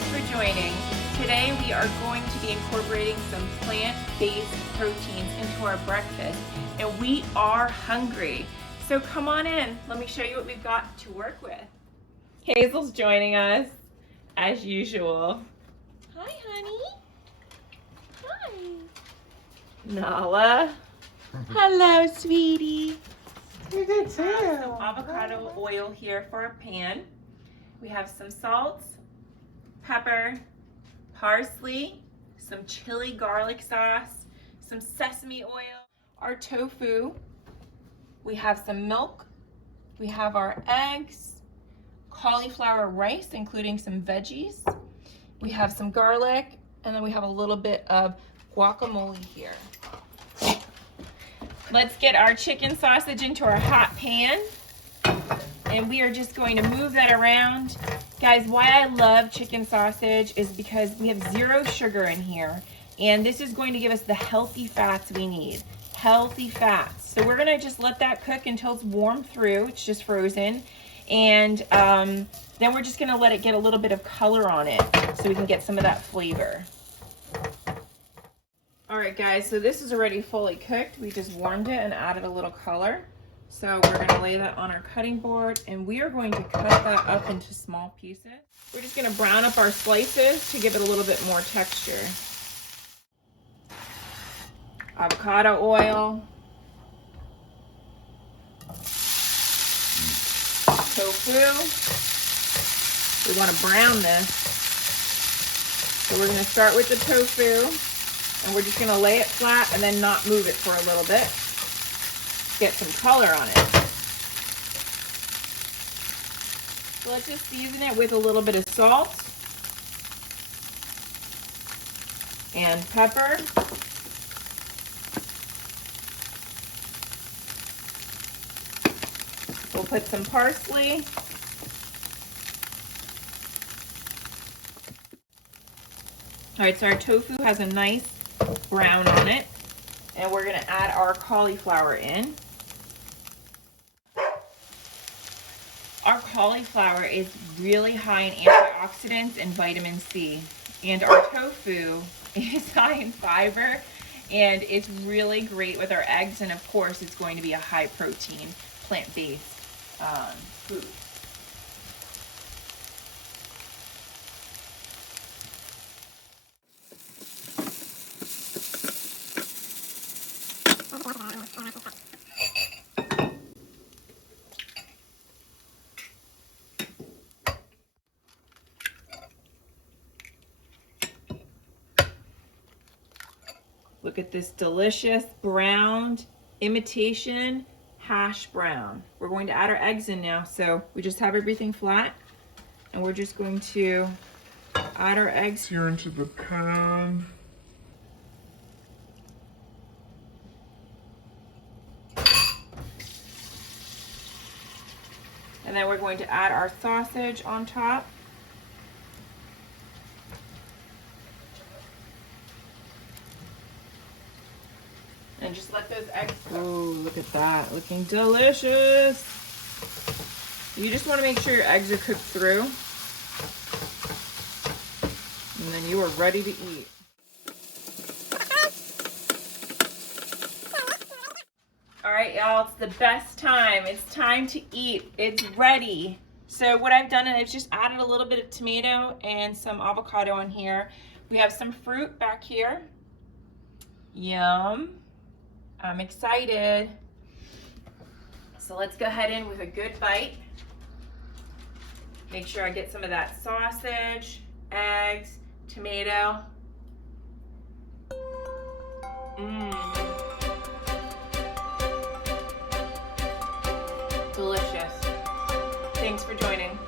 Thanks for joining. Today we are going to be incorporating some plant-based proteins into our breakfast, and we are hungry. So come on in, let me show you what we've got to work with. Hazel's joining us, as usual. Hi, honey. Hi. Nala. Hello, sweetie. You did too. We have some avocado oil here for our pan. We have some salt, pepper, parsley, some chili garlic sauce, some sesame oil, our tofu. We have some milk. We have our eggs, cauliflower rice, including some veggies. We have some garlic, and then we have a little bit of guacamole here. Let's get our chicken sausage into our hot pan, and we are just going to move that around. Guys, why I love chicken sausage is because we have 0 sugar in here, and this is going to give us the healthy fats we need. Healthy fats. So we're gonna just let that cook until it's warm through. It's just frozen, and then we're just gonna let it get a little bit of color on it so we can get some of that flavor. All right, guys, so this is already fully cooked. We just warmed it and added a little color. So we're gonna lay that on our cutting board, and we are going to cut that up into small pieces. We're just gonna brown up our slices to give it a little bit more texture. Avocado oil. Tofu. We wanna brown this. So we're gonna start with the tofu. And we're just gonna lay it flat and then not move it for a little bit. Get some color on it. So let's just season it with a little bit of salt and pepper. We'll put some parsley. All right, so our tofu has a nice brown on it, and we're gonna add our cauliflower in. Our cauliflower is really high in antioxidants and vitamin C, and our tofu is high in fiber, and it's really great with our eggs, and of course it's going to be a high protein, plant-based food. Look at this delicious browned imitation hash brown. We're going to add our eggs in now. So we just have everything flat, and we're just going to add our eggs Here into the pan. and then we're going to add our sausage on top. And just let those eggs cook. Oh, look at that, looking delicious. You just want to make sure your eggs are cooked through, and then you are ready to eat. All right, y'all, it's the best time. It's time to eat. It's ready. So what I've done is I've just added a little bit of tomato and some avocado on here. We have some fruit back here. Yum. I'm excited. So let's go ahead in with a good bite. Make sure I get some of that sausage, eggs, tomato. Delicious. Thanks for joining.